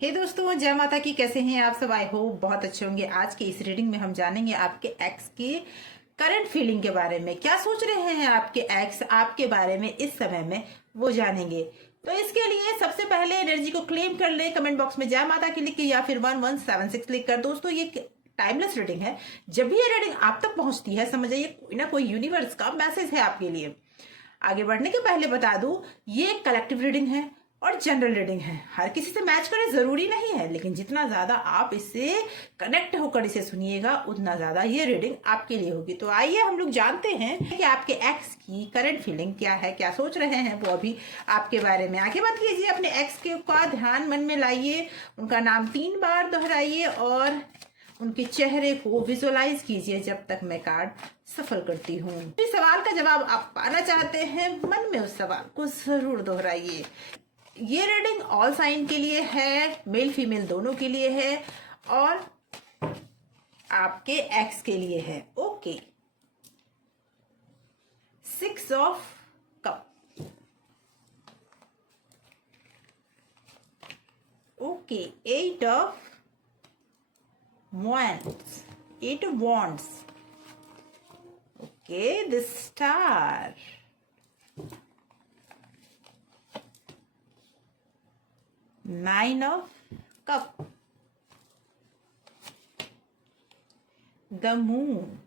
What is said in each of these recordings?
हे दोस्तों, जय माता की। कैसे हैं आप सब? आई होप बहुत अच्छे होंगे। आज के इस रीडिंग में हम जानेंगे आपके एक्स के करंट फीलिंग के बारे में। क्या सोच रहे हैं आपके एक्स आपके बारे में इस समय में, वो जानेंगे। तो इसके लिए सबसे पहले एनर्जी को क्लेम कर ले। कमेंट बॉक्स में जय माता की लिख के या फिर 1176 लिख कर। दोस्तों, ये टाइमलेस रीडिंग है। जब भी ये रीडिंग आप तक पहुंचती है, समझ जाइए कोई ना कोई यूनिवर्स का मैसेज है आपके लिए। आगे बढ़ने के पहले बता दूं, ये एक कलेक्टिव रीडिंग है और जनरल रीडिंग है। हर किसी से मैच करे जरूरी नहीं है, लेकिन जितना ज्यादा आप इससे कनेक्ट होकर इसे सुनिएगा, उतना ज्यादा ये रीडिंग आपके लिए होगी। तो आइए हम लोग जानते हैं कि आपके एक्स की करंट फीलिंग क्या है, क्या सोच रहे हैं वो अभी आपके बारे में। आगे बात कीजिए, अपने एक्स के का ध्यान मन में लाइए, उनका नाम 3 बार दोहराइए और उनके चेहरे को विजुअलाइज कीजिए जब तक मैं कार्ड सफल करती हूँ। इस सवाल का जवाब आप पाना चाहते हैं, मन में उस सवाल को जरूर दोहराइए। ये रीडिंग ऑल साइन के लिए है, मेल फीमेल दोनों के लिए है और आपके एक्स के लिए है। Okay, 6 of cup. Okay, 8 of wands, 8 of wands. Okay, the star. 9 of cup. The moon.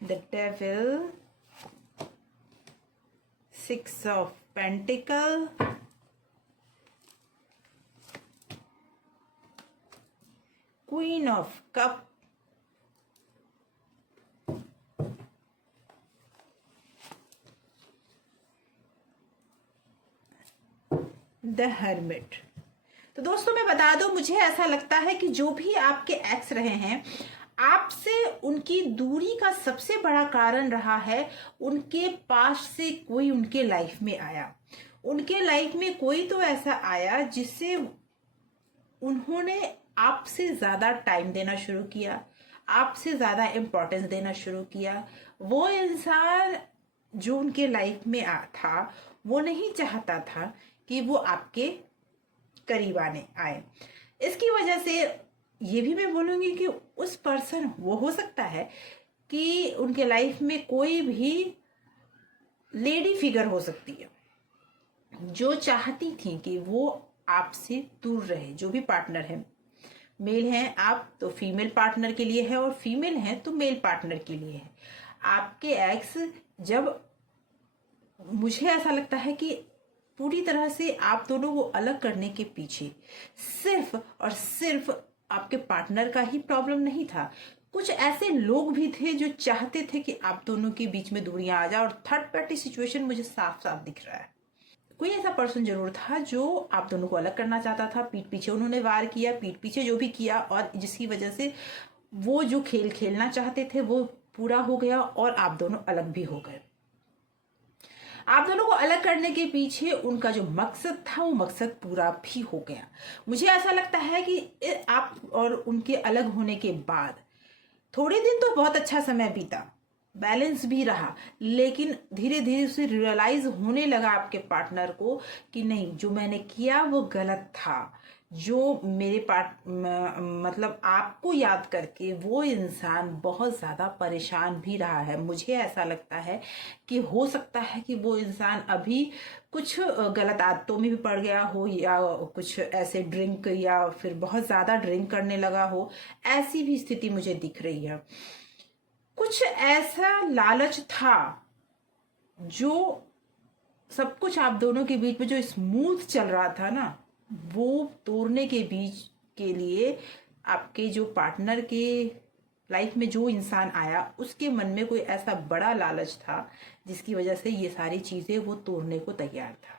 The devil. 6 of pentacle. Queen of cup. The hermit. तो दोस्तों, मैं बता दूं, मुझे ऐसा लगता है कि जो भी आपके एक्स रहे हैं, आपसे उनकी दूरी का सबसे बड़ा कारण रहा है उनके पास से कोई उनके लाइफ में आया। उनके लाइफ में कोई तो ऐसा आया जिससे उन्होंने आपसे ज्यादा टाइम देना शुरू किया, आपसे ज्यादा इम्पोर्टेंस देना शुरू किया। वो इंसान जो उनके लाइफ में था, वो नहीं चाहता था कि वो आपके करीब आए। इसकी वजह से ये भी मैं बोलूंगी कि उस पर्सन, वो हो सकता है कि उनके लाइफ में कोई भी लेडी फिगर हो सकती है जो चाहती थी कि वो आपसे दूर रहे। जो भी पार्टनर है, मेल हैं आप तो फीमेल पार्टनर के लिए है और फीमेल हैं तो मेल पार्टनर के लिए है। आपके एक्स, जब मुझे ऐसा लगता है कि पूरी तरह से आप दोनों को अलग करने के पीछे सिर्फ और सिर्फ आपके पार्टनर का ही प्रॉब्लम नहीं था। कुछ ऐसे लोग भी थे जो चाहते थे कि आप दोनों के बीच में दूरियां आ जाए, और थर्ड पार्टी सिचुएशन मुझे साफ साफ दिख रहा है। कोई ऐसा पर्सन जरूर था जो आप दोनों को अलग करना चाहता था। पीठ पीछे उन्होंने वार किया, पीठ पीछे जो भी किया, और जिसकी वजह से वो जो खेल खेलना चाहते थे वो पूरा हो गया और आप दोनों अलग भी हो गए। आप दोनों को अलग करने के पीछे उनका जो मकसद था, वो मकसद पूरा भी हो गया। मुझे ऐसा लगता है कि आप और उनके अलग होने के बाद थोड़े दिन तो बहुत अच्छा समय बीता, बैलेंस भी रहा, लेकिन धीरे धीरे उसे रियलाइज होने लगा आपके पार्टनर को कि नहीं, जो मैंने किया वो गलत था। जो मेरे मतलब आपको याद करके वो इंसान बहुत ज्यादा परेशान भी रहा है। मुझे ऐसा लगता है कि हो सकता है कि वो इंसान अभी कुछ गलत आदतों में भी पड़ गया हो, या कुछ ऐसे ड्रिंक या फिर बहुत ज्यादा ड्रिंक करने लगा हो। ऐसी भी स्थिति मुझे दिख रही है। कुछ ऐसा लालच था जो सब कुछ आप दोनों के बीच में जो स्मूथ चल रहा था ना, वो तोड़ने के बीच के लिए आपके जो पार्टनर के लाइफ में जो इंसान आया, उसके मन में कोई ऐसा बड़ा लालच था जिसकी वजह से ये सारी चीजें वो तोड़ने को तैयार था।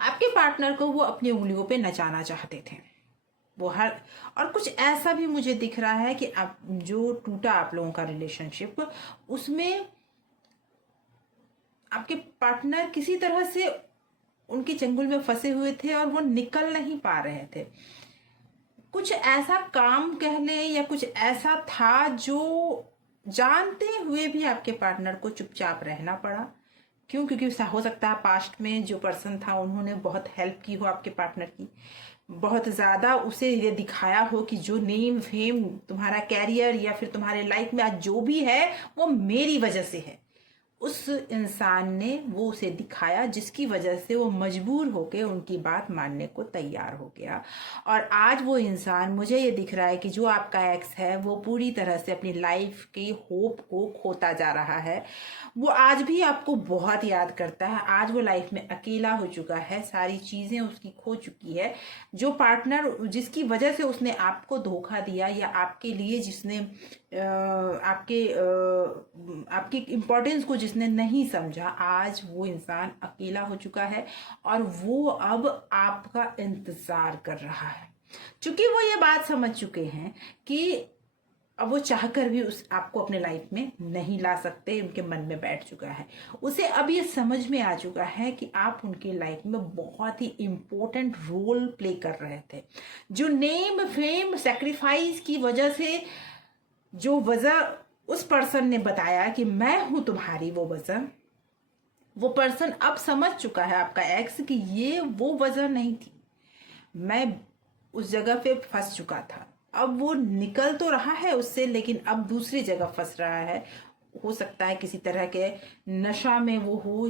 आपके पार्टनर को वो अपनी उंगलियों पे नचाना चाहते थे वो हर। और कुछ ऐसा भी मुझे दिख रहा है कि आप जो टूटा आप लोगों का रिलेशनशिप, उसमें आपके पार्टनर किसी तरह से उनके चंगुल में फंसे हुए थे और वो निकल नहीं पा रहे थे। कुछ ऐसा काम कह ले या कुछ ऐसा था जो जानते हुए भी आपके पार्टनर को चुपचाप रहना पड़ा। क्यों? क्योंकि हो सकता है पास्ट में जो पर्सन था उन्होंने बहुत हेल्प की हो आपके पार्टनर की, बहुत ज़्यादा उसे ये दिखाया हो कि जो नेम फेम तुम्हारा कैरियर या फिर तुम्हारे लाइफ में आज जो भी है वो मेरी वजह से है। उस इंसान ने वो उसे दिखाया जिसकी वजह से वो मजबूर होके उनकी बात मानने को तैयार हो गया। और आज वो इंसान, मुझे ये दिख रहा है कि जो आपका एक्स है वो पूरी तरह से अपनी लाइफ की होप को खोता जा रहा है। वो आज भी आपको बहुत याद करता है। आज वो लाइफ में अकेला हो चुका है, सारी चीज़ें उसकी खो चुकी है। जो पार्टनर जिसकी वजह से उसने आपको धोखा दिया या आपके लिए जिसने आपकी इम्पोर्टेंस को जिसने नहीं समझा, आज वो इंसान अकेला हो चुका है और वो अब आपका इंतजार कर रहा है। क्योंकि वो ये बात समझ चुके हैं कि अब वो चाहकर भी उस आपको अपने लाइफ में नहीं ला सकते, उनके मन में बैठ चुका है। उसे अब ये समझ में आ चुका है कि आप उनकी लाइफ में बहुत ही इम्पोर्टेंट रोल प्ले कर रहे थे। जो नेम फेम सेक्रीफाइस की वजह से जो वजह उस पर्सन ने बताया कि मैं हूं तुम्हारी वो वजह, वो पर्सन अब समझ चुका है आपका एक्स कि ये वो वजह नहीं थी, मैं उस जगह पे फंस चुका था। अब वो निकल तो रहा है उससे, लेकिन अब दूसरी जगह फंस रहा है। हो सकता है किसी तरह के नशा में वो हो,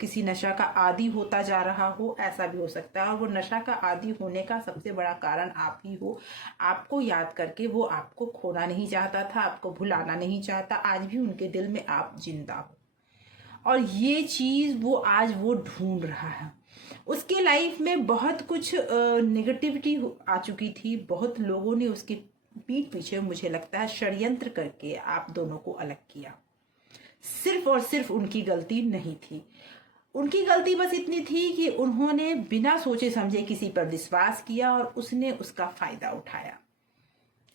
किसी नशा का आदी होता जा रहा हो, ऐसा भी हो सकता है। और वो नशा का आदी होने का सबसे बड़ा कारण आप ही हो। आपको याद करके वो आपको खोना नहीं चाहता था, आपको भुलाना नहीं चाहता। आज भी उनके दिल में आप जिंदा हो और ये चीज वो आज वो ढूंढ रहा है। उसके लाइफ में बहुत कुछ नेगेटिविटी आ चुकी थी। बहुत लोगों ने उसके पीठ पीछे, मुझे लगता है, षड्यंत्र करके आप दोनों को अलग किया। सिर्फ और सिर्फ उनकी गलती नहीं थी। उनकी गलती बस इतनी थी कि उन्होंने बिना सोचे समझे किसी पर विश्वास किया और उसने उसका फायदा उठाया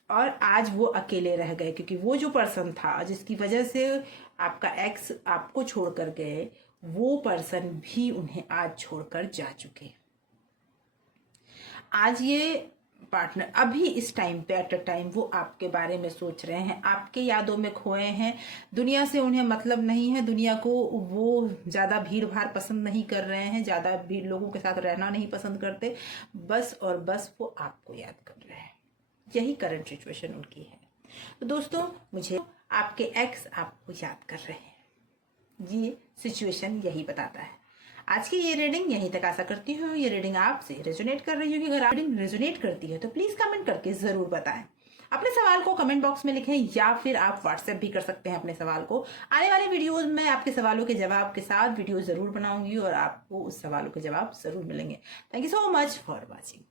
और आज वो अकेले रह गए। क्योंकि वो जो पर्सन था जिसकी वजह से आपका एक्स आपको छोड़कर गए, वो पर्सन भी उन्हें आज छोड़कर जा चुके। आज ये पार्टनर अभी इस टाइम पे एट अ टाइम वो आपके बारे में सोच रहे हैं, आपके यादों में खोए हैं। दुनिया से उन्हें मतलब नहीं है, दुनिया को वो ज़्यादा भीड़ भाड़ पसंद नहीं कर रहे हैं, ज़्यादा भीड़ लोगों के साथ रहना नहीं पसंद करते। बस और बस वो आपको याद कर रहे हैं। यही करंट सिचुएशन उनकी है। तो दोस्तों, मुझे आपके एक्स आपको याद कर रहे हैं, ये सिचुएशन यही बताता है। आज की ये रीडिंग यहीं तक। आशा करती हूँ ये रीडिंग आपसे रेजोनेट कर रही होगी। अगर आप रीडिंग रेजोनेट करती है तो प्लीज कमेंट करके जरूर बताएं। अपने सवाल को कमेंट बॉक्स में लिखें या फिर आप व्हाट्सएप भी कर सकते हैं अपने सवाल को। आने वाले वीडियोज में आपके सवालों के जवाब के साथ वीडियो जरूर बनाऊंगी और आपको उस सवालों के जवाब जरूर मिलेंगे। Thank you so much for watching.